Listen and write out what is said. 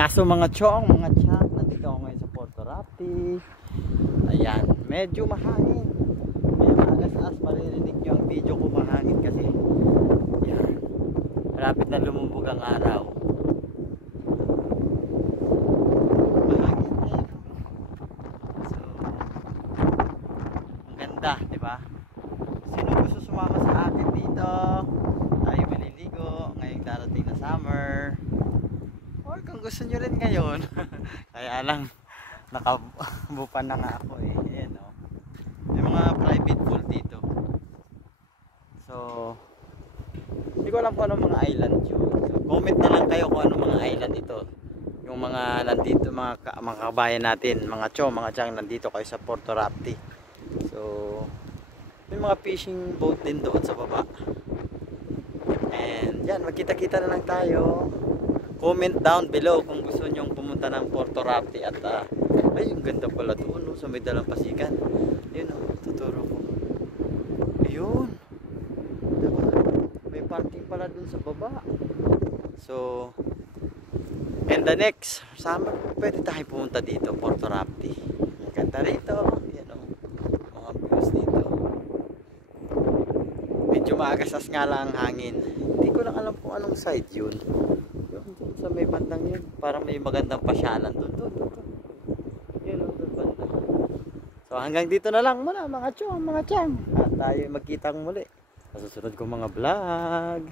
Kaso mga chong, mga chak, nandito ako ngayon sa Porto Rapti. Ayan, medyo mahangin. Kaya alas-as maririnig nyo ang video ko, mahangin kasi. Ayan, malapit na lumubog ang araw. Mahangin ngayon. So, ang ganda, di ba? Sino gusto sumama sa akin dito? Tayo maliligo ngayong darating na summer. Or kung gusto nyo rin ngayon. Kaya lang nakabupan na nga ako eh. Ayan, oh. May mga private pool dito. So hindi ko alam kung anong mga island yun. So comment na lang kayo kung anong mga island ito. Yung mga nandito, mga kabayan natin, mga cho, mga chang, nandito kayo sa Porto Rapti. So may mga fishing boat din doon sa baba. And yan, magkita-kita na lang tayo. Comment down below kung gusto nyong pumunta ng Porto Rapti. At ay, yung ganda pala doon, no, sa may dalampasigan. Yun, oh, tuturo ko. Ayun, diba? May parking pala doon sa baba. So and the next summer pwede tayo pumunta dito, Porto Rapti. Ganda rito. Yan, oh, mga views dito. Medyo maagasas nga lang ang hangin. Hindi ko lang alam kung anong side yun. Yung sa may bandang yun, parang may magandang pasyalan doon. Yun, doon banda. So hanggang dito na lang muna mga chong, mga chang. At tayo magkitang muli sa susunod kong mga vlog.